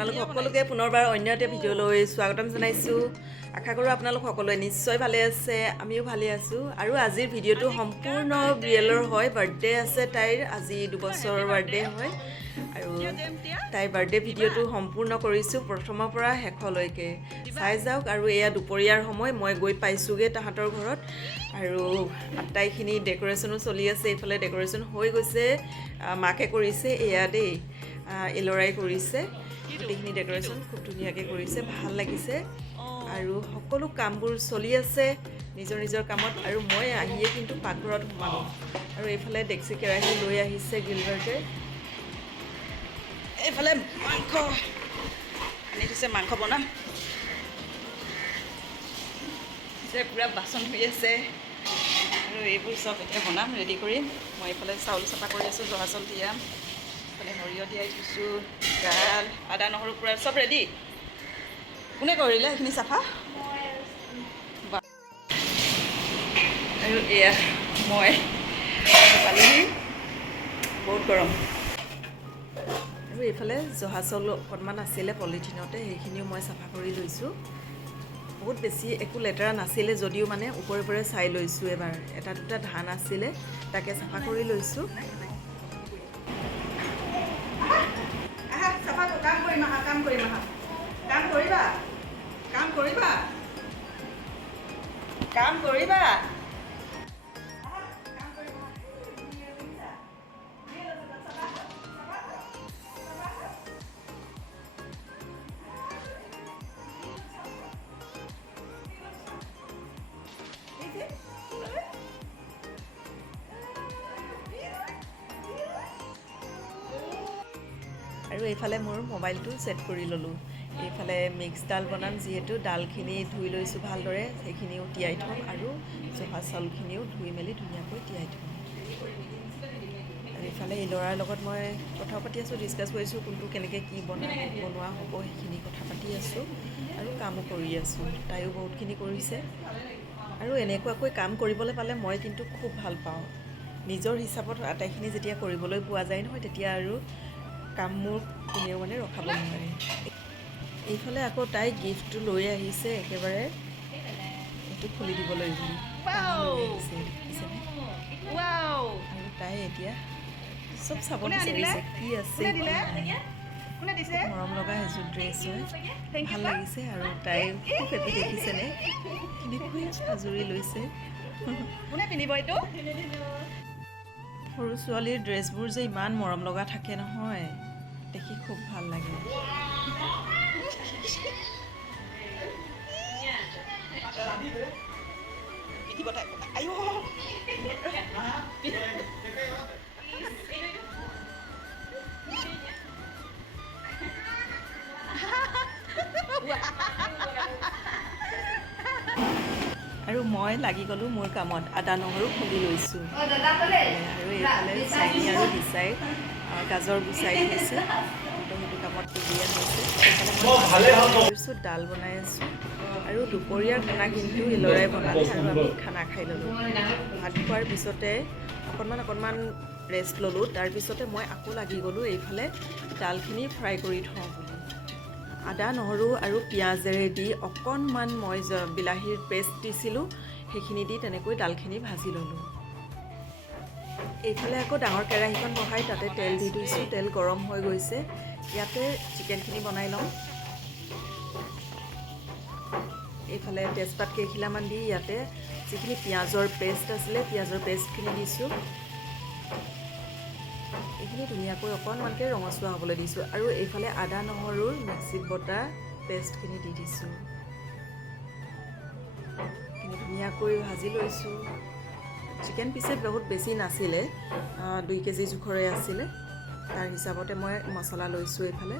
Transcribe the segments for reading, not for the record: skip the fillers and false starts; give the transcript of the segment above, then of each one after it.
আপোনালোক সকলোকে পুনৰবাৰ অন্য এটা ভিডিঅ'লৈ স্বাগতম জনাইছোঁ। আশা কৰোঁ আপোনালোক সকলোৱে নিশ্চয় ভালে আছে, আমিও ভালে আছোঁ। আৰু আজিৰ ভিডিঅ'টো সম্পূৰ্ণ ব্ৰিয়েলৰ হয়, বাৰ্থডে আছে তাইৰ, আজি 2 বছৰৰ বাৰ্থডে হয়। আৰু তাইৰ বাৰ্থডে ভিডিঅ'টো সম্পূৰ্ণ কৰিছোঁ প্ৰথমৰ পৰা শেষলৈকে, চাই যাওক। আৰু এয়া দুপৰীয়াৰ সময়, মই গৈ পাইছোঁগৈ তাহাঁতৰ ঘৰত। আৰু আটাইখিনি ডেক'ৰেশ্যনো চলি আছে, এইফালে ডেক'ৰেশ্যন হৈ গৈছে, মাকে কৰিছে এয়া দেই, এই ল'ৰাই কৰিছে গোটেইখিনি ডেক'ৰেশ্যন, খুব ধুনীয়াকৈ কৰিছে, ভাল লাগিছে। আৰু সকলো কামবোৰ চলি আছে নিজৰ নিজৰ কামত। আৰু মই আহিয়ে কিন্তু পাকঘৰত সোমালোঁ। আৰু এইফালে ডেক্সি কেৰাহী লৈ আহিছে গিলবাৰ্টে, এইফালে মাংস আনি থৈছে, মাংস বনাম যে পূৰা বাচন ধুই আছে। আৰু এইবোৰ চব এতিয়া বনাম, ৰেডি কৰিম। মই এইফালে চাউল চাফা কৰি আছোঁ, জহা চাউল তিয়াম, এইফালে সৰিয়হ তিয়াই থৈছোঁ, দাল, আদা নহৰু পূৰা চব ৰেডি। কোনে কৰিলে সেইখিনি চাফা? আৰু এয়া মই পালোহি, বহুত গৰম। আৰু এইফালে জহা চাউল অকণমান আছিলে পলিথিনতে, সেইখিনিও মই চাফা কৰি লৈছোঁ। বহুত বেছি একো লেতেৰা নাছিলে যদিও মানে ওপৰে ওপৰে চাই লৈছোঁ এবাৰ, এটা দুটা ধান আছিলে তাকে চাফা কৰি লৈছোঁ। কাম কৰিবা। আৰু এইফালে মোৰ মোবাইলটো ছেট কৰি ল'লোঁ। এইফালে মিক্স ডাল বনাম, যিহেতু ডালখিনি ধুই লৈছোঁ ভালদৰে, সেইখিনিও তিয়াই থ'ম। আৰু জহা চাউলখিনিও ধুই মেলি ধুনীয়াকৈ তিয়াই থ'ম। আৰু এইফালে এই ল'ৰাৰ লগত মই কথা পাতি আছোঁ, ডিছকাছ কৰিছোঁ, কোনটো কেনেকৈ কি বনোৱা হ'ব সেইখিনি কথা পাতি আছোঁ। আৰু কামো কৰি আছোঁ, তাইও বহুতখিনি কৰিছে। আৰু এনেকুৱাকৈ কাম কৰিবলৈ পালে মই কিন্তু খুব ভাল পাওঁ। নিজৰ হিচাপত আটাইখিনি যেতিয়া কৰিবলৈ পোৱা যায় নহয়, তেতিয়া আৰু কাম মোৰ কোনেও মানে ৰখাব নোৱাৰে। এইফালে আকৌ তাই গিফ্টটো লৈ আহিছে, একেবাৰে এইটো খুলি দিবলৈ বুলি লৈ আহিছে, দেখিছেনে? আৰু তাই এতিয়া চব চাব বিচাৰিছে কি আছে কি নাই। মৰম লগা এযোৰ ড্ৰেছ হয়, ভাল লাগিছে। আৰু তাই খুব হেপী, দেখিছেনে কেনেকৈ আজৰি লৈছে। কোনে পিন্ধিব এইটো? সৰু ছোৱালীৰ ড্ৰেছবোৰ যে ইমান মৰম লগা থাকে নহয়, দেখি খুব ভাল লাগে। আৰু মই লাগি গ'লোঁ মোৰ কামত, আদা নহৰু খুন্দি লৈছোঁ। আৰু এইফালে চাইনি আৰু বিচাই গাজৰ গুচাই থৈছে, সেইটো কামত কুবিয়া হৈছে। এইফালে মই কৰিছোঁ, ডাল বনাই আছোঁ। আৰু দুপৰীয়াৰ খানা কিন্তু এই ল'ৰাই বনালে, আৰু আমি খানা খাই ল'লোঁ। ভাত খোৱাৰ পিছতে অকণমান ৰেষ্ট ল'লোঁ। তাৰপিছতে মই আকৌ লাগি গ'লোঁ এইফালে ডালখিনি ফ্ৰাই কৰি থওঁ বুলি। আদা নহৰু আৰু পিঁয়াজেৰে দি অকণমান মই বিলাহীৰ পেষ্ট দিছিলোঁ, সেইখিনি দি তেনেকৈ ডালখিনি ভাজি ল'লোঁ। এইফালে আকৌ ডাঙৰ কেৰাহীখন বহাই তাতে তেল দি দিছোঁ, তেল গৰম হৈ গৈছে। ইয়াতে চিকেনখিনি বনাই লওঁ। এইফালে তেজপাত কেইখিলামান দি ইয়াতে যিখিনি পিঁয়াজৰ পেষ্ট আছিলে, পিঁয়াজৰ পেষ্টখিনি দিছোঁ। এইখিনি ধুনীয়াকৈ অকণমানকৈ ৰঙচুৱা হ'বলৈ দিছোঁ। আৰু এইফালে আদা নহৰুৰ মিক্সিত বটা পেষ্টখিনি দি দিছোঁ। ধুনীয়াকৈ ভাজি লৈছোঁ। চিকেন পিছে বহুত বেছি নাছিলে, 2 কেজি জোখৰে আছিলে। তাৰ হিচাপতে মই মছলা লৈছোঁ। এইফালে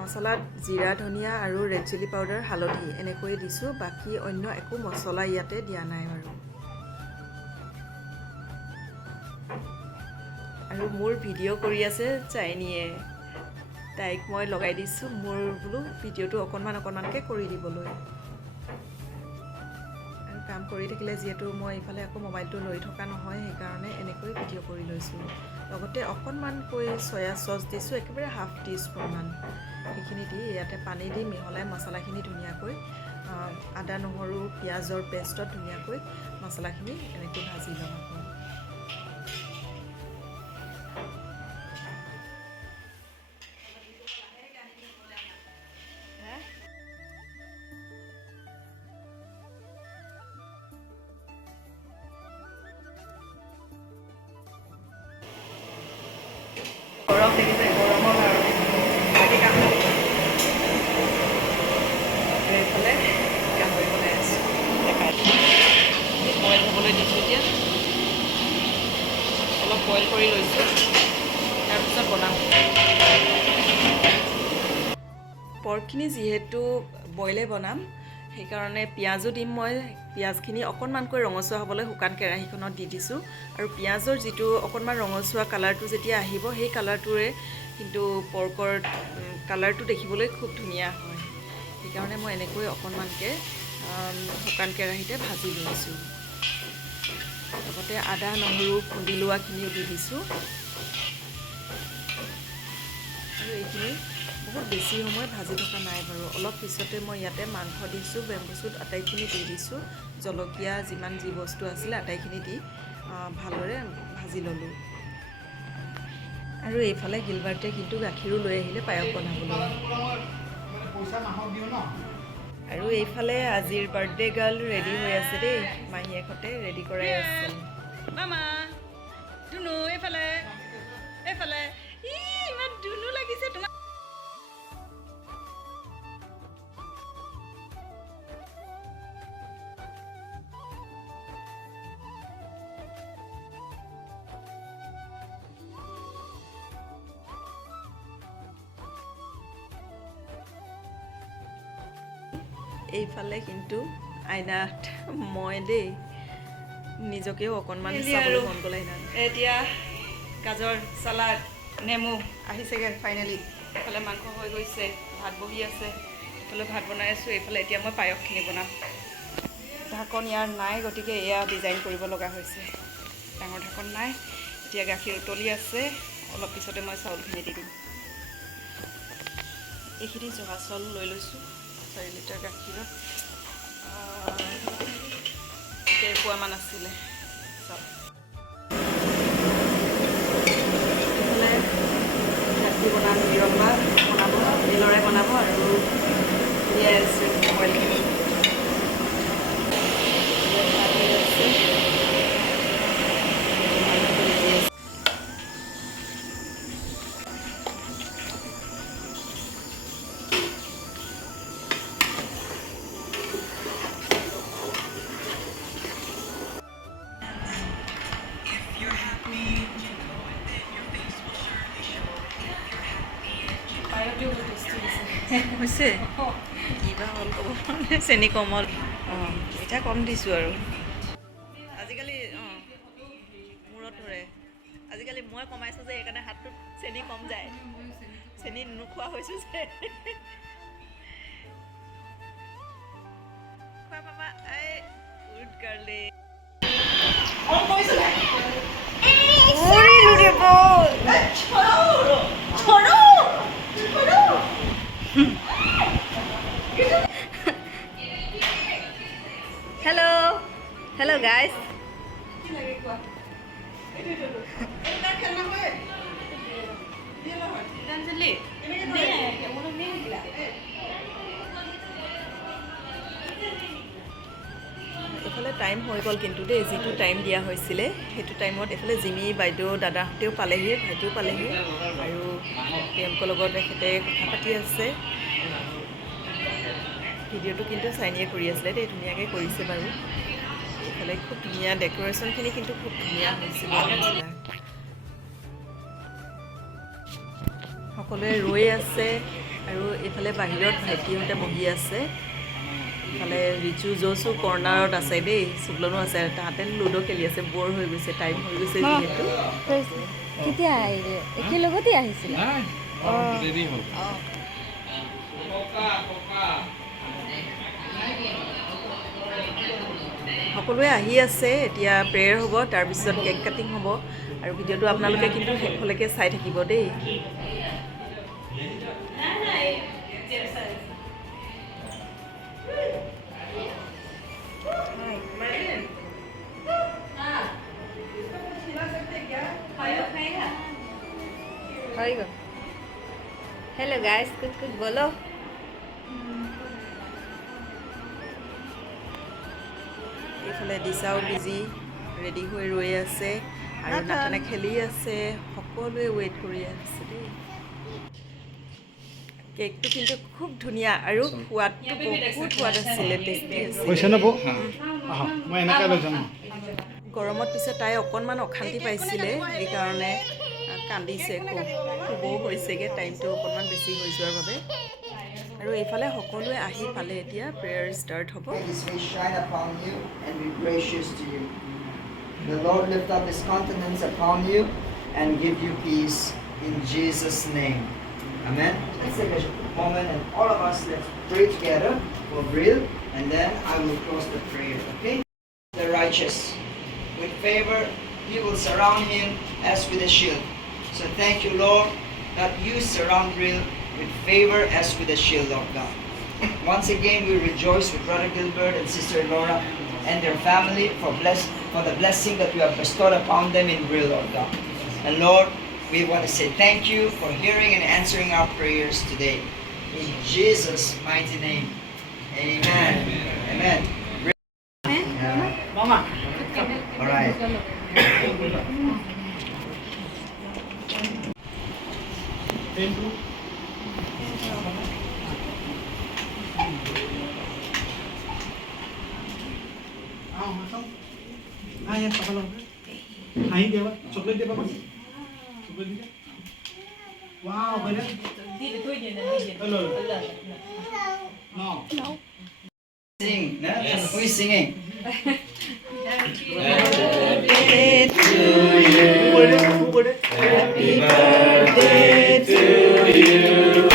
মছলাত জিৰা, ধনিয়া আৰু ৰেড চিলি পাউডাৰ, হালধি এনেকৈয়ে দিছোঁ। বাকী অন্য একো মছলা ইয়াতে দিয়া নাই বাৰু। আৰু মোৰ ভিডিঅ' কৰি আছে চাইনিয়ে, তাইক মই লগাই দিছোঁ মোৰ বোলো ভিডিঅ'টো অকণমানকৈ কৰি দিবলৈ। আৰু কাম কৰি থাকিলে যিহেতু মই ইফালে আকৌ মোবাইলটো লৈ থকা নহয় সেইকাৰণে এনেকৈ ভিডিঅ' কৰি লৈছোঁ লগতে অকণমানকৈ চয়া চচ দিছোঁ একেবাৰে হাফ টিস্পুনমান সেইখিনি দি ইয়াতে পানী দি মিহলাই মছলাখিনি ধুনীয়াকৈ আদা নহৰু পিঁয়াজৰ পেষ্টত ধুনীয়াকৈ মছলাখিনি এনেকৈ ভাজি ল'ম আকৌ গৰম দেখিছে গৰমৰ কাৰণে বাকী কাম এইফালে গাহৰি বনাই আছোঁ দেখাই বইল হ'বলৈ দিছোঁ এতিয়া অলপ বইল কৰি লৈছোঁ তাৰপিছত বনাম পৰ্কখিনি যিহেতু বইলে বনাম সেইকাৰণে পিঁয়াজো দিম মই পিঁয়াজখিনি অকণমানকৈ ৰঙচুৱা হ'বলৈ শুকান কেৰাহীখনত দি দিছোঁ আৰু পিঁয়াজৰ যিটো অকণমান ৰঙচুৱা কালাৰটো যেতিয়া আহিব সেই কালাৰটোৰে কিন্তু পৰ্কৰ কালাৰটো দেখিবলৈ খুব ধুনীয়া হয় সেইকাৰণে মই এনেকৈ অকণমানকৈ শুকান কেৰাহীতে ভাজি লৈছোঁ লগতে আদা নহৰু খুন্দি লোৱাখিনিও দি দিছোঁ আৰু এইখিনি বহুত বেছি সময় ভাজি থকা নাই বাৰু অলপ পিছতে মই ইয়াতে মাংস দিছোঁ বেম্বু চুট আটাইখিনি দি দিছোঁ জলকীয়া যিমান যি বস্তু আছিলে আটাইখিনি দি ভালদৰে ভাজি ল'লোঁ আৰু এইফালে গিলবাৰ্টে কিন্তু গাখীৰো লৈ আহিলে পায়স বনাবলৈ আৰু এইফালে আজিৰ বাৰ্থডে গাৰ্ল ৰেডি হৈ আছে দেই মাহীয়েকহঁতে ৰেডি কৰাই আছে মামা ধুনু এইফালে এইফালে ইমান ধুনু লাগিছে তোমাৰ এইফালে কিন্তু আইনাত মই দেই নিজকেও অকণমান চাবলৈ মন গ'লে আইনাত এতিয়া গাজৰ চালাড নেমু আহিছেগৈ ফাইনেলি এইফালে মাংস হৈ গৈছে ভাত বহি আছে এইফালে ভাত বনাই আছোঁ এইফালে এতিয়া মই পায়সখিনি বনাম ঢাকন ইয়াৰ নাই গতিকে এয়া ডিজাইন কৰিব লগা হৈছে ডাঙৰ ঢাকন নাই এতিয়া গাখীৰ উতলি আছে অলপ পিছতে মই চাউলখিনি দি দিম এইখিনি জহা চাউল লৈ লৈছোঁ 4 লিটাৰ গাখীৰত 1.5 পোৱামান আছিলে চব গাখীৰ বনাম নিৰম্বা বনাব নিলৰে বনাব আৰু দিয়াই আছোঁ বইলখিনি হৈছে কিবা হ'ল ক'ব চেনি কম হ'ল মিঠা কম দিছোঁ আৰু আজিকালি মূৰত ধৰে আজিকালি মই কমাইছোঁ যে সেইকাৰণে হাতটোত চেনি কম যায় চেনি নোখোৱা হৈছোঁ যে খোৱা পাবা এই গুড গাৰ্লি Hello guys. এইফালে টাইম হৈ গ'ল কিন্তু দেই যিটো টাইম দিয়া হৈছিলে সেইটো টাইমত এইফালে জিমি বাইদেউ দাদাহঁতেও পালেহি ভাইটিও পালেহি আৰু তেওঁলোকৰ লগত তেখেতে কথা পাতি আছে ভিডিঅ'টো কিন্তু চাইনিয়ে কৰি আছিলে দেই ধুনীয়াকৈ কৰিছে বাৰু এইফালে খুব ধুনীয়া ডেক'ৰেশ্যনখিনি কিন্তু খুব ধুনীয়া হৈছিলে সকলোৱে ৰৈ আছে আৰু এইফালে বাহিৰত ভাইটিহঁতে বহি আছে ইফালে ৰিচু জচু কৰ্ণাৰত আছে দেই শুক্লনো আছে তাহাঁতে লুডো খেলি আছে বৰ হৈ গৈছে টাইম হৈ গৈছে যিহেতু কেতিয়া আহিলে একেলগতে আহিছিল সকলোৱে আহি আছে এতিয়া প্ৰেয়াৰ হ'ব তাৰপিছত কেক কাটিং হ'ব আৰু ভিডিঅ'টো আপোনালোকে কিন্তু শেষলৈকে চাই থাকিব দেই हेलो गाइस कुछ कुछ बोलो এইফালে দিশাও বিজি ৰেডি হৈ ৰৈ আছে আৰু নাথানে খেলি আছে সকলোৱে ৱেইট কৰি আছে দেই কেকটো কিন্তু খুব ধুনীয়া আৰু সোৱাদটো বহুত সোৱাদ আছিলে টেষ্টি আছিলে গৰমত পিছে তাই অকণমান অশান্তি পাইছিলে সেইকাৰণে কান্দিছে খুব শুবও হৈছেগৈ টাইমটো অকণমান বেছি হৈ যোৱাৰ বাবে আৰু এইফালে সকলোৱে আহি পালে এতিয়া প্ৰেয়াৰ ষ্টাৰ্ট হ'ব His face shine upon you and be gracious to you. The Lord lift up his countenance upon you and give you peace in Jesus' name. Amen. Let's take a moment and all of us let's pray together for Brielle and then I will close the prayer. Okay? The righteous. With favor, you will surround him as with a shield. So thank you, Lord, that you surround Brielle with favor as with a shield, Lord God. Once again, we rejoice with Brother Gilbert and Sister Laura and their family for the blessing that you have bestowed upon them in Brielle, Lord God. And Lord, we want to say thank you for hearing and answering our prayers today. In Jesus' mighty name. Amen. Amen. Mama. All right. Chocolate dia, Papa? Chocolate dia? Wow, banyak. Hello. No. Sing. No? Who is singing? Happy birthday to you. Happy birthday to you.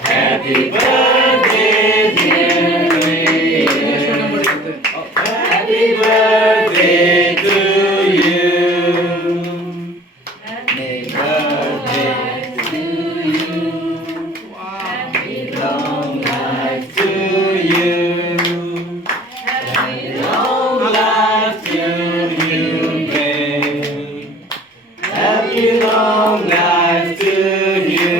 Happy birthday, dear Brielle. Happy birthday to you. Happy birthday to you. Happy long life to you. Happy long life to you, Brielle. Happy long life to you.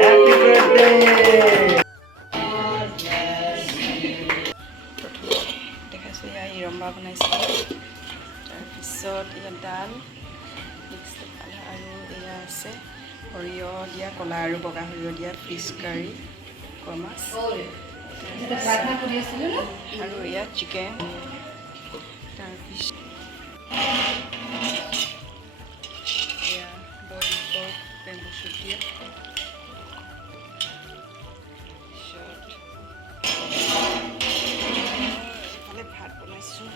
Happy birthday. দেখাইছোঁ এয়া ইৰম্বা বনাইছোঁ তাৰপিছত ইয়াত ডাল mix আৰু এয়া আছে সৰিয়হ দিয়া ক'লা আৰু বগা সৰিয়হ দিয়া ফিছ কাৰী কমাছ আৰু এয়া চিকেন তাৰপিছত এয়া বইল পৰ্ক বেম্বু শ্বুট দিয়া ভাত বনাইছোঁ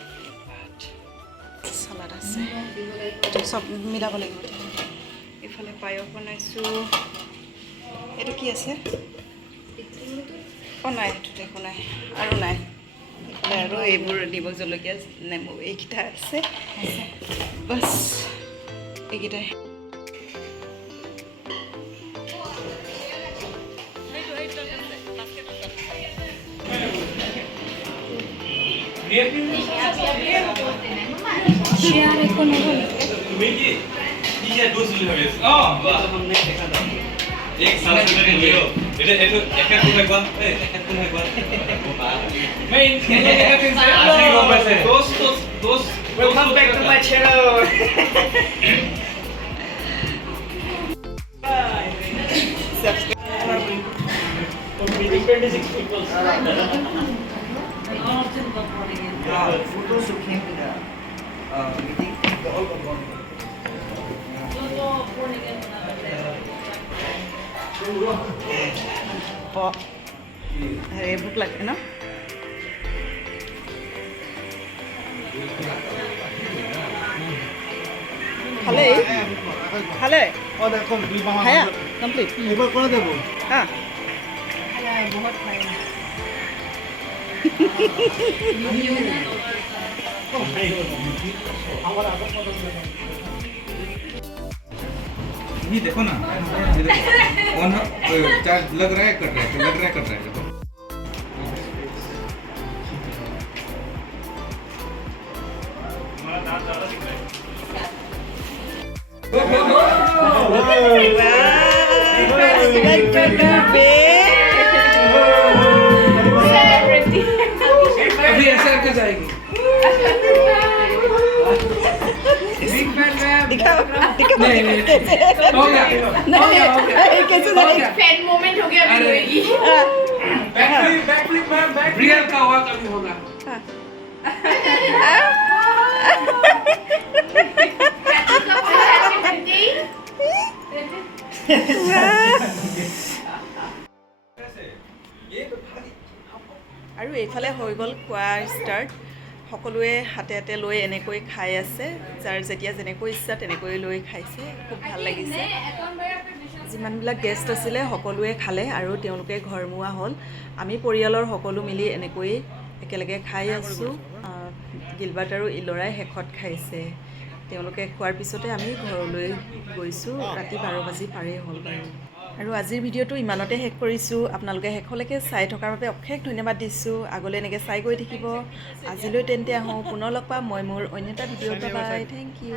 ভাত চালাড আছে এইটো চব মিলাব লাগিব এইফালে পায়স বনাইছোঁ এইটো কি আছে অঁ নাই এইটোত একো নাই আৰু নাই এইফালে আৰু এইবোৰ নিমখ জলকীয়া নেমু এইকেইটা আছে বাছ এইকেইটাই शेयर एको नगरी एक साल से मेरे लियो এটা এটা একটা কোথায় কোন এই একটা কোথায় কোন मैं इनके कैप्टन से आशी गोबर से दोस्त Welcome back to my channel. Photos who came to the meeting, the all got born. ভোক লাগে ন খালেই খালে Oh, dah complete mama. খায়া complete Ibu kau dah bu. হ্যাঁ बहुत खाए ये देखो ना, ये देखो ऑन चार्ज लग रहा है कट रहा है, लग रहा है कट रहा है देखो। हमारा दांत ज़्यादा दिख रहा है। अभी ऐसे करके जाएगी दिखाओ नहीं नहीं हो गया कैसे फैन मोमेंट हो गया अभी होएगी बैकफ्लिप मैम ब्रियल का हुआ कभी होगा আৰু এইফালে হৈ গ'ল খোৱা ষ্টাৰ্ট সকলোৱে হাতে হাতে লৈ এনেকৈ খাই আছে যাৰ যেতিয়া যেনেকৈ ইচ্ছা তেনেকৈ লৈ খাইছে খুব ভাল লাগিছে যিমানবিলাক গেষ্ট আছিলে সকলোৱে খালে আৰু তেওঁলোকে ঘৰমুৱা হ'ল আমি পৰিয়ালৰ সকলো মিলি এনেকৈ একেলগে খাই আছোঁ গিলবাৰ্ট আৰু ইলৰাই শেষত খাইছে তেওঁলোকে খোৱাৰ পিছতে আমি ঘৰলৈ গৈছোঁ ৰাতি 12 বাজি পাৰেই হ'ল বাৰু আৰু আজিৰ ভিডিঅ'টো ইমানতে শেষ কৰিছোঁ আপোনালোকে শেষলৈকে চাই থকাৰ বাবে অশেষ ধন্যবাদ দিছোঁ আগলৈ এনেকৈ চাই গৈ থাকিব আজিলৈ তেন্তে আহোঁ পুনৰ লগ পাম মই মোৰ অন্য এটা ভিডিঅ'ত বাই থেংক ইউ